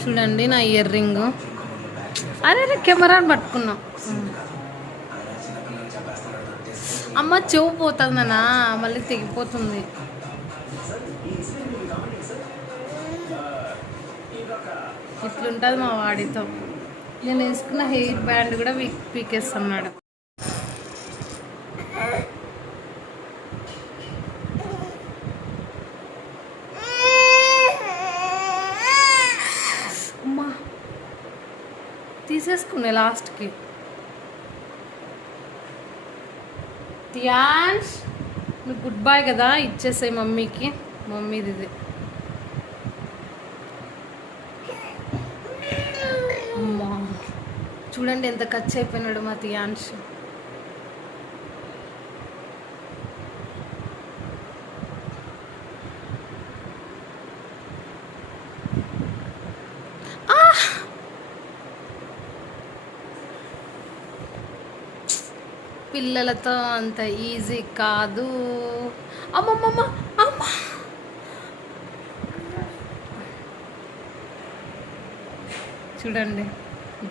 చూడండి నా ear ring. అరే కెమెరాని పట్టుకున్నాం. అమ్మ చెవు పోతుందనా, మళ్ళీ తెగిపోతుంది. ఇట్లుంటుంది మా వాడితో. నేను వేసుకున్న హెయిర్ బ్యాండ్ కూడా పీకేస్తున్నాడు. అమ్మా తీసేసుకున్నా లాస్ట్కి. టియాన్స్ నువ్వు గుడ్ బాయ్ కదా, ఇచ్చేసాయి మమ్మీకి. మమ్మీది ఇది. అమ్మా చూడండి ఎంత ఖర్చు అయిపోయినాడు మా టియాన్స్. పిల్లలతో అంత ఈజీ కాదు. అమ్మమ్మమ్మ అమ్మ చూడండి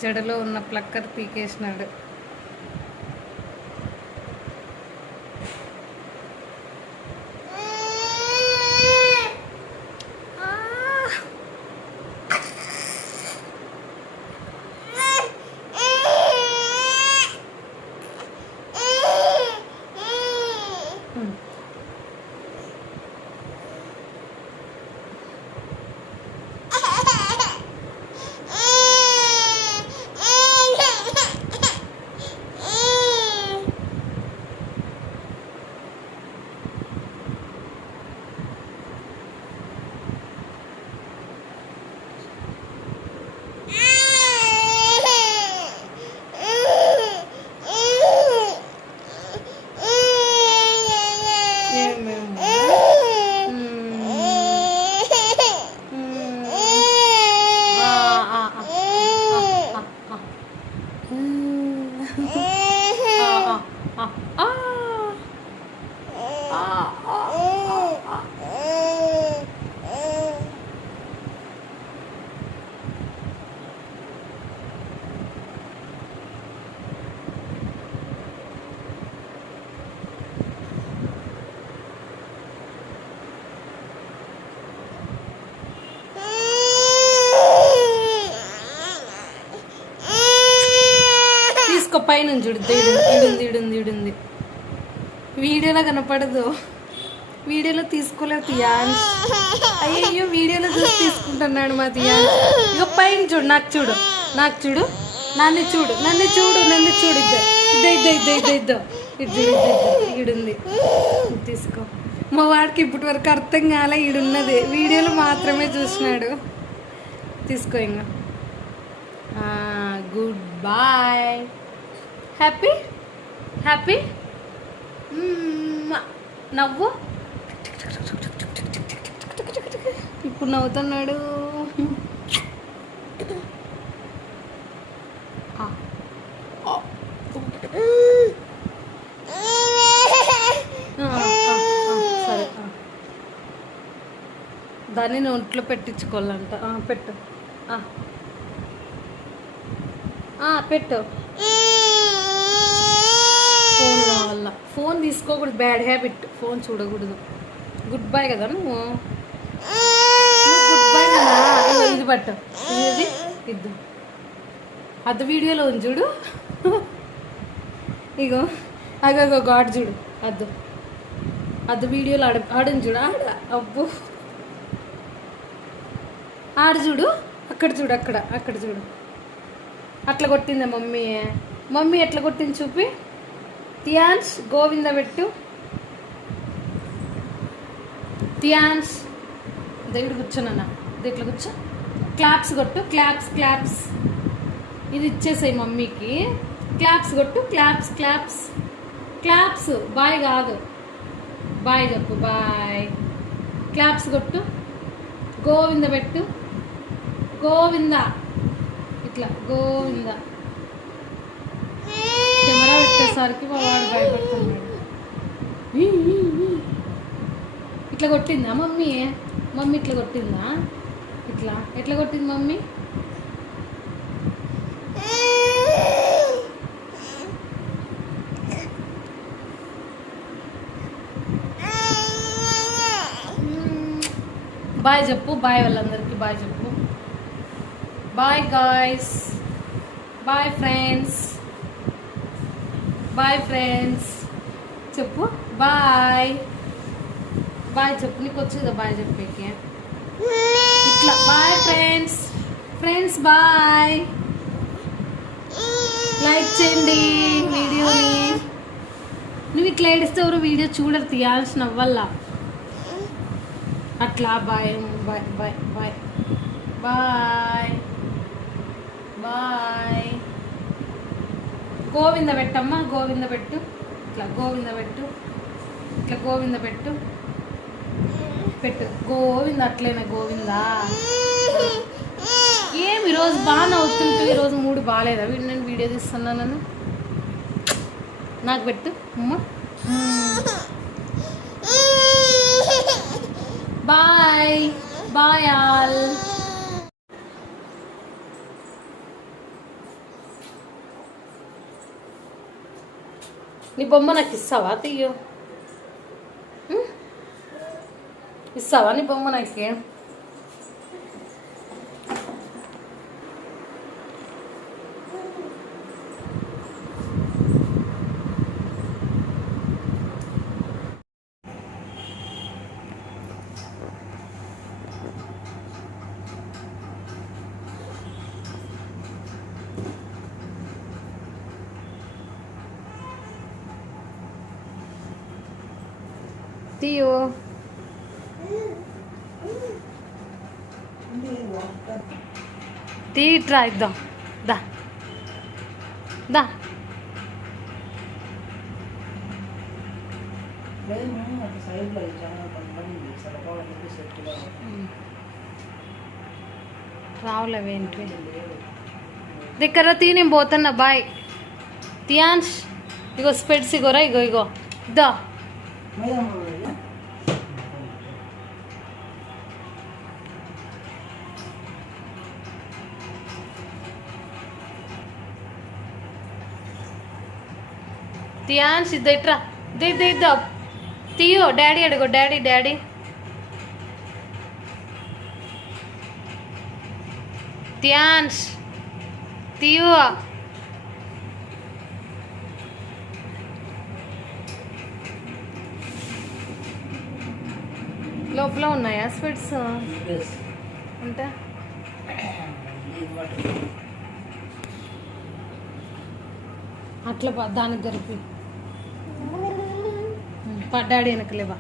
జడలో ఉన్న ప్లక్కర్ పీకేసినాడు. పైన చూడు ఇడుంది. వీడియోలో కనపడదు, వీడియోలో తీసుకోలేదు తియాన్స్. అయ్యో వీడియోలో చూసి తీసుకుంటున్నాడు మా తియాన్స్. ఇక పైన చూడు, నాకు చూడు నన్ను చూడు ఇద్దో ఈడుంది. తీసుకో. మా వాడికి ఇప్పటి వరకు అర్థం కాలే ఈడున్నది, వీడియోలో మాత్రమే చూసినాడు. తీసుకో ఇంకా. Good bye. హ్యాపీ నవ్వు. ఇప్పుడు నవ్వుతున్నాడు. సరే దాన్ని నోట్లో పెట్టించుకోవాలంట. పెట్టు పెట్టు. ఫోన్ కావాల. ఫోన్ తీసుకోకూడదు, బ్యాడ్ హ్యాబిట్. ఫోన్ చూడకూడదు. గుడ్ బాయ్ కదా నువ్వు. గుడ్ బాయ్ నాన్న. ఇది పట్టు, ఇది ఇద్దు. అద్దు వీడియోలో ఉంది చూడు. ఇగో అగో గాడ్ చూడు. అద్దు వీడియోలో ఆడని చూడు. అబ్బో ఆడు చూడు. అక్కడ చూడు, అక్కడ చూడు. అట్లా కొట్టిందా మమ్మీ ఎట్లా కొట్టింది చూపి. తియాన్స్ గోవింద పెట్టు. తియాన్స్ దగ్గర కూర్చోనన్నా, ఇట్లా కూర్చో. క్లాప్స్ కొట్టు. క్లాప్స్ ఇది ఇచ్చేసాయి మమ్మీకి. క్లాప్స్ కొట్టు. క్లాప్స్ బాయ్ కాదు, బాయ్ చెప్పు. బాయ్. క్లాప్స్ కొట్టు. గోవింద పెట్టు. గోవింద ఇట్లా గోవింద. కెమెరా పెట్టేసరికి మా వాడు భయపడుతున్నాడు. ఇట్లా కొట్టిందా మమ్మీ ఇట్లా కొట్టిందా? ఇట్లా ఎట్లా కొట్టింది మమ్మీ? బాయ్ చెప్పు, బాయ్ వాళ్ళందరికీ బాయ్ చెప్పు. Bye guys, bye friends, bye friends చెప్పు. బాయ్ బాయ్ చెప్పు, నీకు వచ్చు కదా బాయ్ చెప్పేకి. ఇట్లా bye friends, friends bye. Like చేయండి వీడియోని. నువ్వు ఇట్లా ఏడిస్తే ఎవరు వీడియో చూడరు, తీయాల్సిన వల్ల. అట్లా bye bye bye bye bye bye. Govinda పెట్టమ్మా, గోవింద పెట్టు. ఇట్లా గోవింద పెట్టు, ఇట్లా గోవింద పెట్టు, పెట్టు గోవింద. అట్లేనా గోవిందా? ఏమి ఈరోజు బాగా నవ్వుతుంటే, ఈరోజు మూడు బాగాలేదా? నేను వీడియో తీస్తున్నాను, నాకు పెట్టు అమ్మ. Bye bye all. నీ బొమ్మ నాకు ఇస్తావా? తీయో, ఇస్తావా నీ బొమ్మ నాకు? తీయో. తీట్రా ఇద్దాం, దా దా. రావులేవేంటి దగ్గర తీ, నేను పోతున్నా. బాయ్ తియాన్స్. ఇగో స్పెడ్స్ ఇగోరా, ఇగో ఇగో దా. తియాన్స్ ఇద్దట్రా, ఇద్దా. తీయో, డాడీ అడుగో, డాడీ డాడీ. తియాన్స్ తీయో. లోపల ఉన్నాయా స్వీట్స్? అంటే అట్లా దానికి జరిపి డాడీ వెనకలేవా?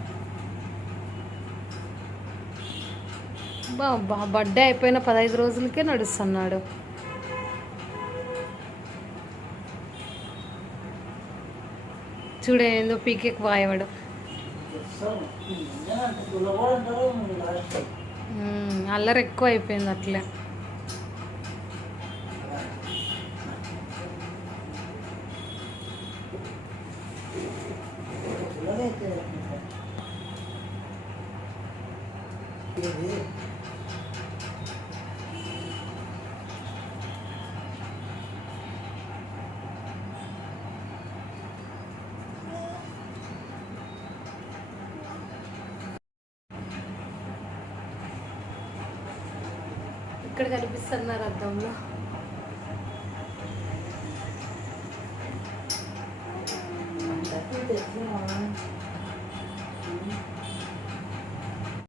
బా బర్త్డే అయిపోయిన 15 రోజులకే నడుస్తున్నాడు. చూడే ఏందో పీకేకి వాయవాడు. అల్లరి ఎక్కువ అయిపోయింది అట్లే. ఇక్కడ కనిపిస్తున్నారు అద్దంలో.